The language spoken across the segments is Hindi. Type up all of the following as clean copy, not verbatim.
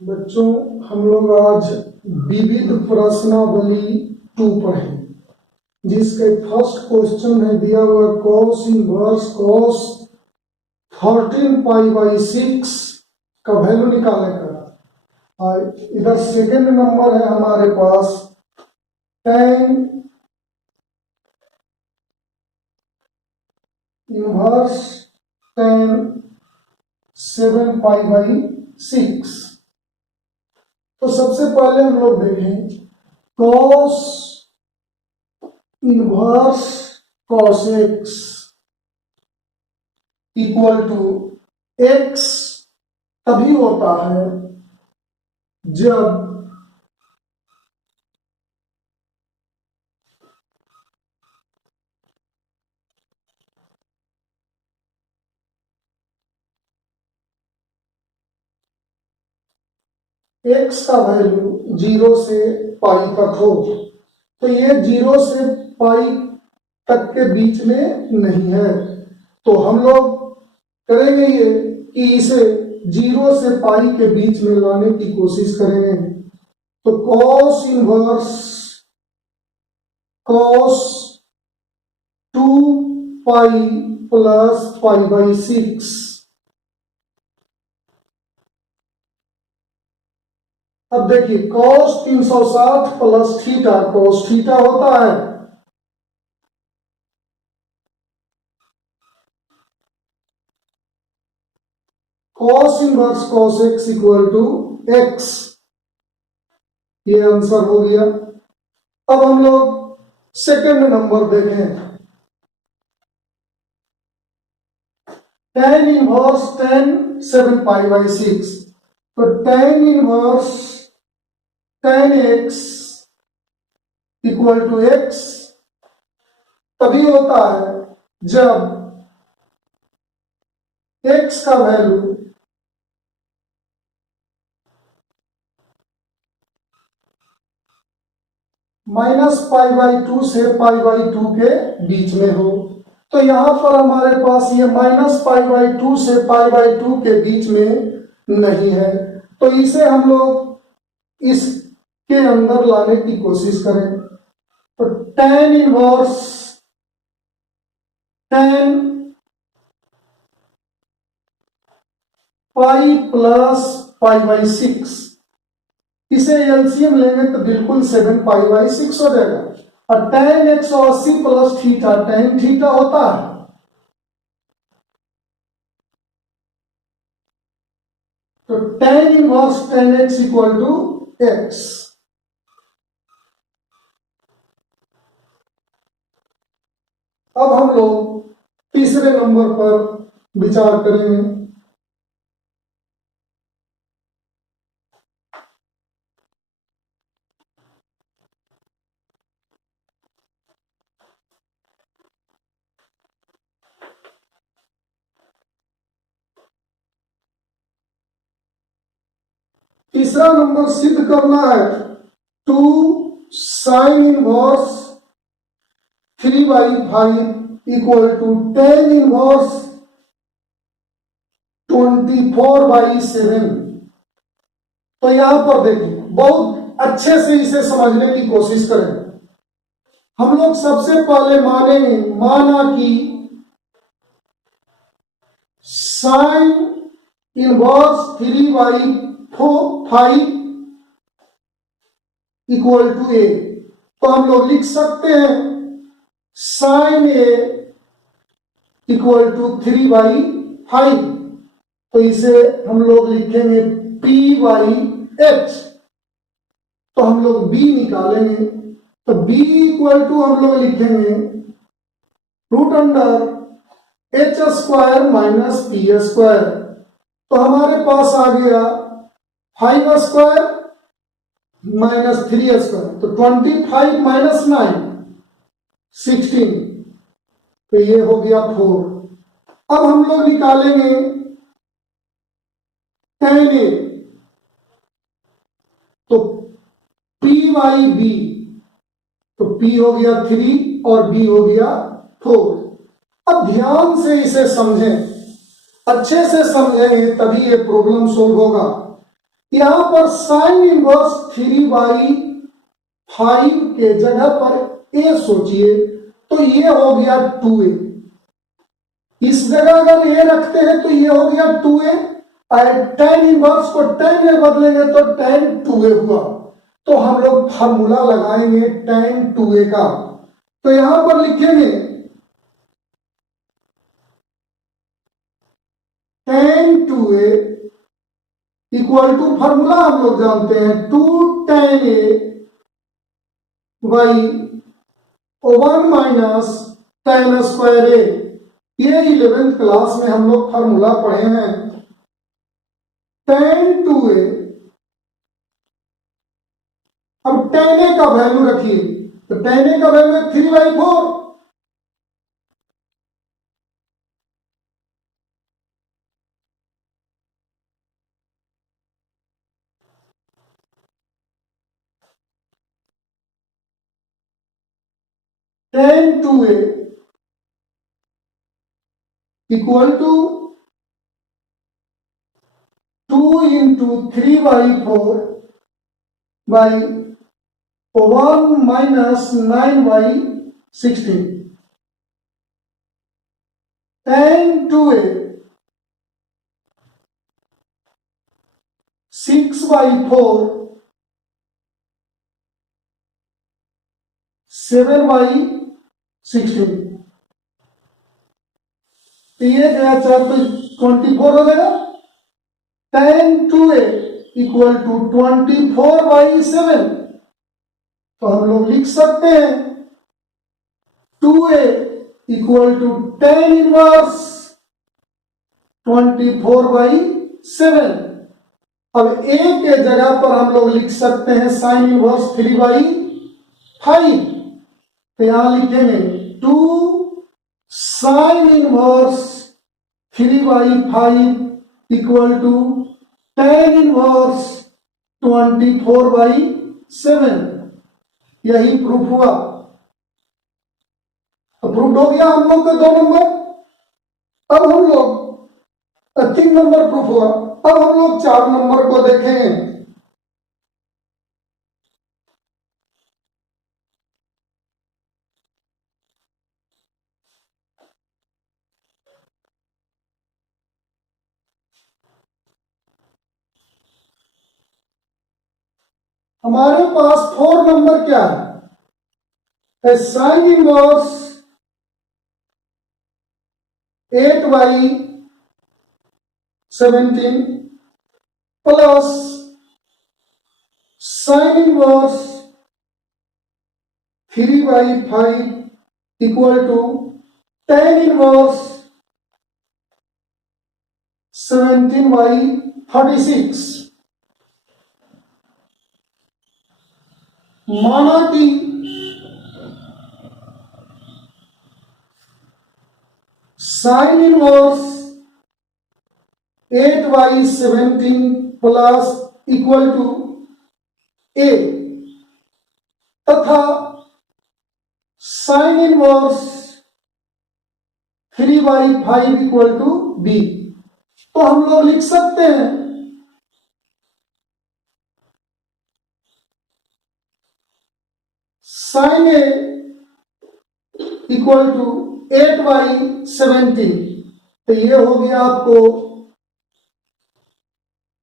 बच्चों, हम लोग आज विविध प्रश्नावली 2 पढ़ें, जिसके फर्स्ट क्वेश्चन है दिया हुआ cos इनवर्स cos 14π/6 का वैल्यू निकालेगा। और इधर सेकंड नंबर है हमारे पास tan इनवर्स tan 7π/6। तो सबसे पहले हम लोग देखें cos inverse cos x equal to x तभी होता है जब x का वैल्यू 0 से पाई तक हो। तो ये 0 से पाई तक के बीच में नहीं है, तो हम लोग करेंगे ये कि इसे 0 से पाई के बीच में लाने की कोशिश करेंगे। तो cos इनवर्स cos 2π + π/6। अब देखिए cos 360 plus theta cos theta होता है, cos inverse cos x equal to x। ये आंसर हो गया। अब हम लोग सेकंड नंबर देखें, tan इनवर्स tan 7π/6। तो tan inverse tan x equal to x तभी होता है जब x का वैल्यू -π/2 से π/2 के बीच में हो। तो यहां पर हमारे पास ये -π/2 से π/2 के बीच में नहीं है, तो इसे हम लोग इसके अंदर लाने की कोशिश करें। तो tan inverse tan pi plus π/6, इसे एलसीएम लेंगे तो बिल्कुल 7π/6 हो जाएगा। और tan 180 plus theta tan theta होता है, तो tan inverse tan x equal to x। अब हम लोग तीसरे नंबर पर विचार करेंगे। तीसरा नंबर सिद्ध करना है 2 sin inverse 3/5 equal to tan inverse 24/7। तो यहां पर देखिए, बहुत अच्छे से इसे समझने की कोशिश करें। हम लोग सबसे पहले माना कि sin inverse 3/5 equal to a। तो हम लोग लिख सकते हैं sin a इक्वल टू 3/5। तो इसे हम लोग लिखेंगे p/h। तो हम लोग b निकालेंगे, तो b इक्वल टू हम लोग लिखेंगे h² - p²। तो हमारे पास आ गया 5² - 3²। तो 25 - 9 16। तो ये हो गया 4। अब हम लोग निकालेंगे tan a। तो p/b, तो p हो गया 3 और b हो गया 4। अब ध्यान से इसे समझें, अच्छे से समझेंगे तभी ये प्रॉब्लम सोल्व होगा। यहां पर साइन इनवर्स 3/5 के जगह पर ए सोचिए, तो ये हो गया 2a। इस जगह अगर ए रखते हैं तो ये हो गया 2a, और tan इनवर्स को tan में बदलेंगे तो tan 2a हुआ। तो हम लोग फार्मूला लगाएंगे tan 2a का। तो यहां पर लिखेंगे tan 2a equal to, formula हम लोग जानते हैं, 2 tan a by 1 minus tan square a। ये 11th क्लास में हम लोग फार्मूला पढ़े हैं। tan 2a, अब tan a का वैल्यू रखिए, तो tan a का वैल्यू है 3/4। tan 2a equal to 2 into 3/4 by 1 minus 9/16। tan 2a 6/4 7/16। तो ये गया 4 तो 24 हो जाएगा। tan 2a equal to 24/7। तो हम लोग लिख सकते हैं 2a equal to tan inverse 24/7। अब a के जगह पर हम लोग लिख सकते हैं साइन इनवर्स 3/5। तो यहां लिखेंगे 2 sine inverse 3/5 equal to tan inverse 24/7। यही प्रूफ हुआ। प्रूफ हो गया हम लोग का 2 नंबर। अब हम लोग 3 नंबर प्रूफ हुआ। अब हम लोग 4 नंबर को देखेंगे। हमारे पास 4 नंबर क्या है? Sine inverse 8/17 plus sine inverse 3/5 equal to tan inverse 17/36। माना कि sine inverse 8/17 plus equal to a तथा sine inverse 3/5 equal to b। तो हम लोग लिख सकते हैं साइन a इक्वल टू 8/17। तो ये हो गया आपको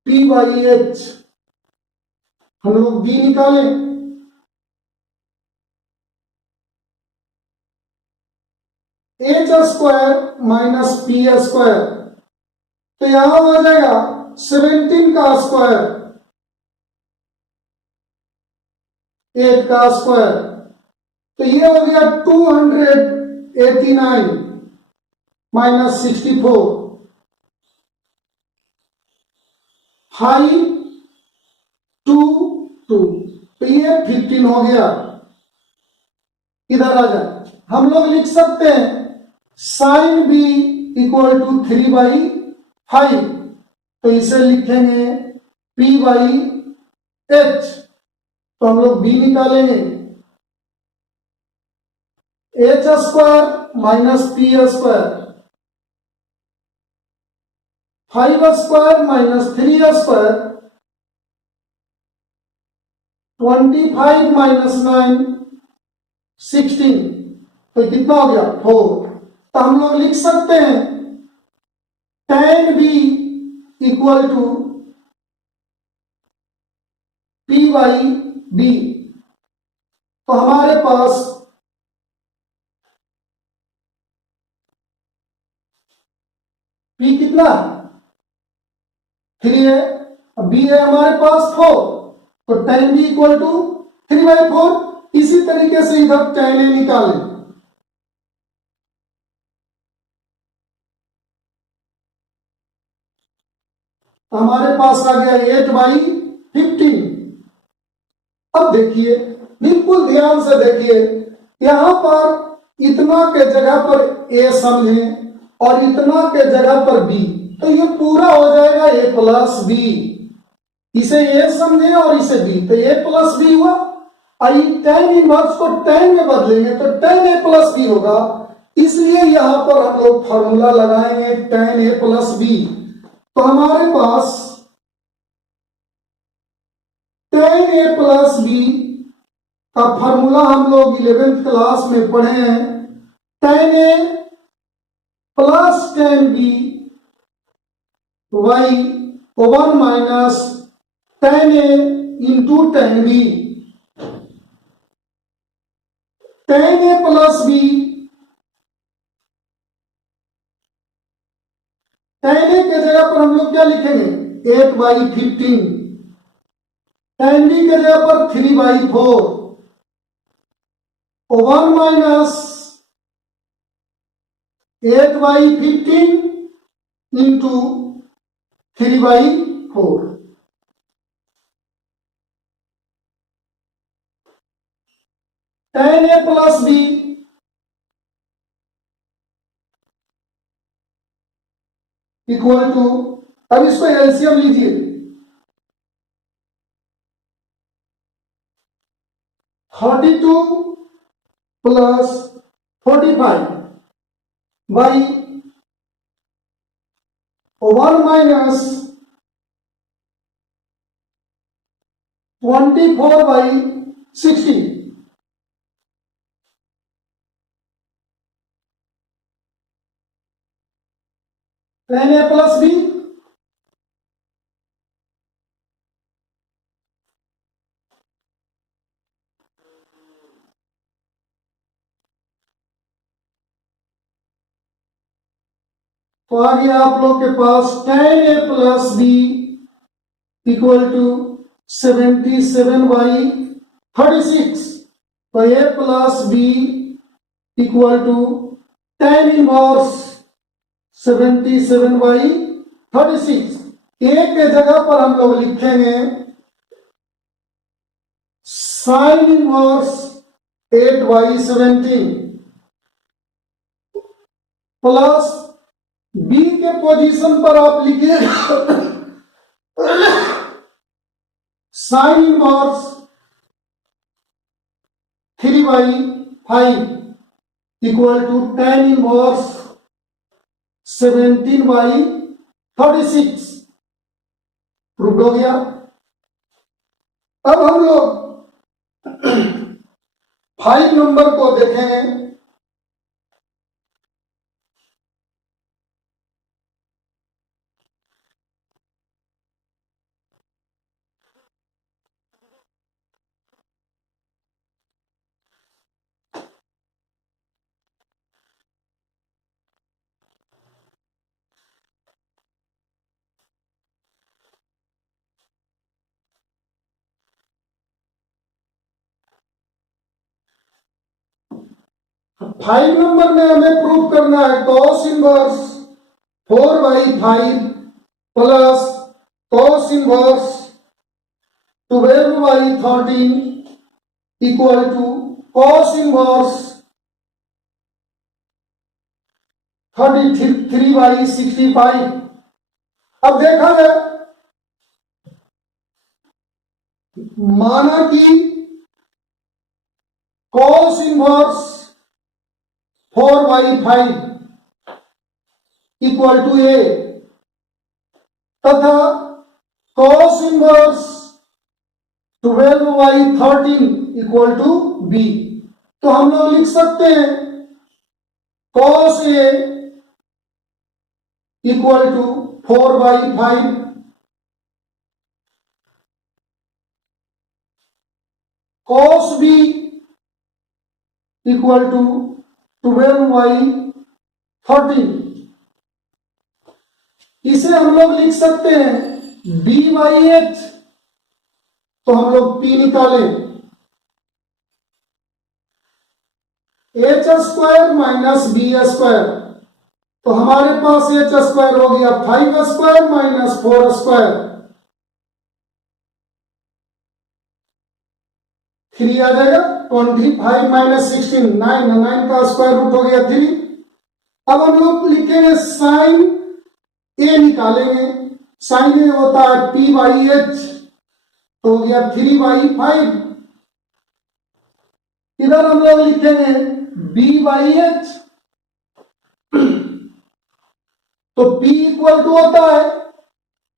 p/h। हम लोग b निकालें, h square minus p square. तो यहां आ जाएगा 17 का स्क्वायर 8 का स्क्वायर। तो ये हो गया 289 माइनस 64 5 2 2। तो ये 15 हो गया। इधर आ जाए, हम लोग लिख सकते हैं साइन b इक्वल टू 3/5। तो इसे लिखेंगे p/h। तो हम लोग b निकालेंगे, h square minus p square 5 square minus 3 square 25 minus 9 16, तो कितना हो गया 4। तो हम लोग लिख सकते हैं tan b equal to p by b। तो हमारे पास p कितना है 3 है, b है हमारे पास 4, तो tan b इक्वल टू 3/4। इसी तरीके से इधर tan a निकालें, तो हमारे पास आ गया 8/15। अब देखिए, बिल्कुल ध्यान से देखिए, यहां पर इतना के जगह पर a समझें और इतना के जगह पर b, तो ये पूरा हो जाएगा a प्लस b। इसे a समझें और इसे b, तो a प्लस b हुआ। और tan इनवर्स को tan में बदलेंगे तो tan a प्लस b होगा। इसलिए यहां पर हम लोग फॉर्मूला लगाएंगे tan a प्लस b। तो हमारे पास tan a प्लस b का फॉर्मूला हम लोग 11th क्लास में पढ़े हैं, tan a plus tan b y over minus tan a into tan b। tan a plus b, tan a के जगह पर हम लोग क्या लिखेंगे 8/15, tan b के जगह पर 3/4 over minus 8/15 into 3/4। tan a plus b equal to, अब इसको एलसीएम लीजिए, 32 plus 45 by over minus 24/60। tan a plus b तो आ गया आप लोग के पास tan a plus b equal to 77/36। तो a plus b equal to tan inverse 77/36। a के जगह पर हम लोग लिखेंगे साइन इनवर्स 8/17 प्लस b के पोजीशन पर आप लिखिए sign inverse 3/5 equal to tan inverse 17/36। Prove हो गया। अब हम लोग 5 नंबर को देखेंगे। फाइव नंबर में हमें प्रूव करना है cos inverse 4/5 plus cos inverse 12/13 equal to cos inverse 33/65। अब देखा जाए, माना कि cos inverse 4/5 equal to a तथा cos inverse 12/13 equal to B. तो हम लोग लिख सकते हैं cos A equal to 4/5, cos B equal to 12/13। इसे हम लोग लिख सकते हैं B/H। तो हम लोग P निकालें, h² माइनस B²। तो हमारे पास h² हो गया 5² माइनस 4², 3 आ जाएगा। 25 माइनस 16 9, 9 का स्क्वायर रूट हो गया 3। अब हम लोग लिखेंगे साइन ए निकालेंगे। साइन ए होता है P/H, तो हो गया 3/5। इधर हम लोग लिखेंगे B/H, तो P इक्वल टू होता है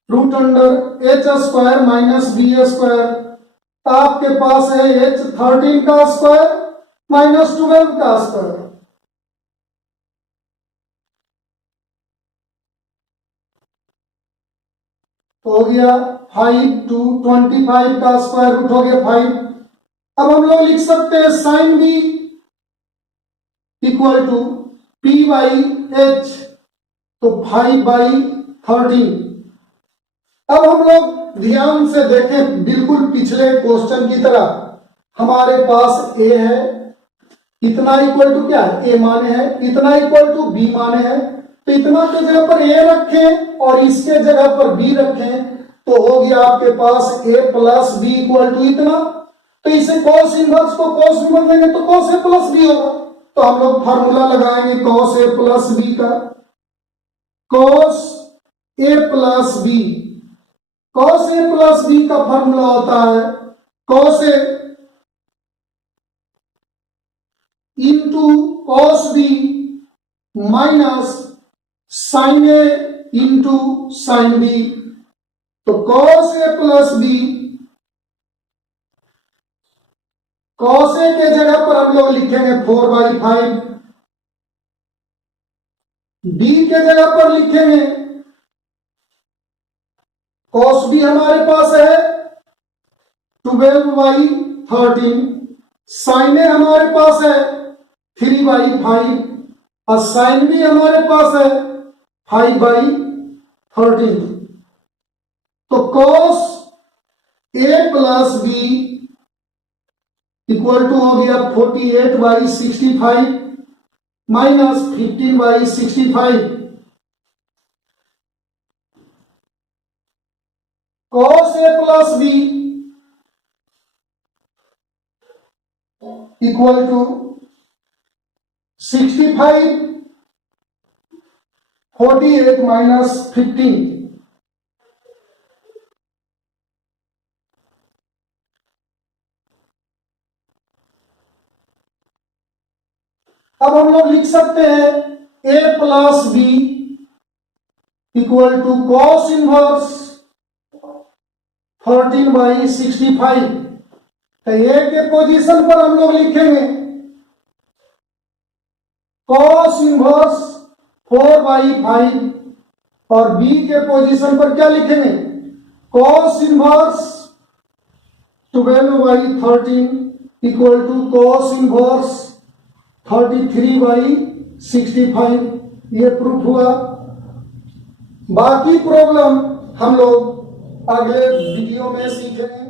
√h² माइनस B²। तो आपके पास है h13 का स्क्वायर माइनस 12 का स्क्वायर। तो हो गया 5 to 25 का स्क्वायर रूट हो गया 5। अब हम लोग लिख सकते हैं sine B equal to P/H, तो 5/13। अब हम लोग ध्यान से देखें, बिल्कुल पिछले क्वेश्चन की तरह हमारे पास a है, इतना इक्वल टू क्या है, a माने है, इतना इक्वल टू b माने है। तो इतना के जगह पर a रखें और इसके जगह पर b रखें, तो हो गया आपके पास a plus b equal to इतना। तो इसे cos इनवर्स को cos इनवर्स देंगे तो cos a प्लस b होगा। तो हम लोग फार्मूला लगाएंगे cos a प्लस b का। cos a plus b, cos a plus b का फार्मूला होता है cos a into cos b minus sin a into sin b। तो cos a plus b, cos a के जगह पर हम लोग लिखेंगे 4/5, b के जगह पर लिखेंगे cos b हमारे पास है 12/13, sin a हमारे पास है 3/5 और sin b हमारे पास है 5/13। तो cos a plus b equal to हो गया 48/65 minus 15/65। cos a plus b equal to 65, 48 minus 15। अब हम लोग लिख सकते हैं a plus b equal to cos inverse 13/65। तो a के पोजीशन पर हम लोग लिखेंगे cos इनवर्स 4/5 और b के पोजीशन पर क्या लिखेंगे cos inverse 12/13 equal to cos inverse 33/65। ये प्रूफ हुआ। बाकी प्रॉब्लम हम लोग अगले वीडियो में सीखेंगे।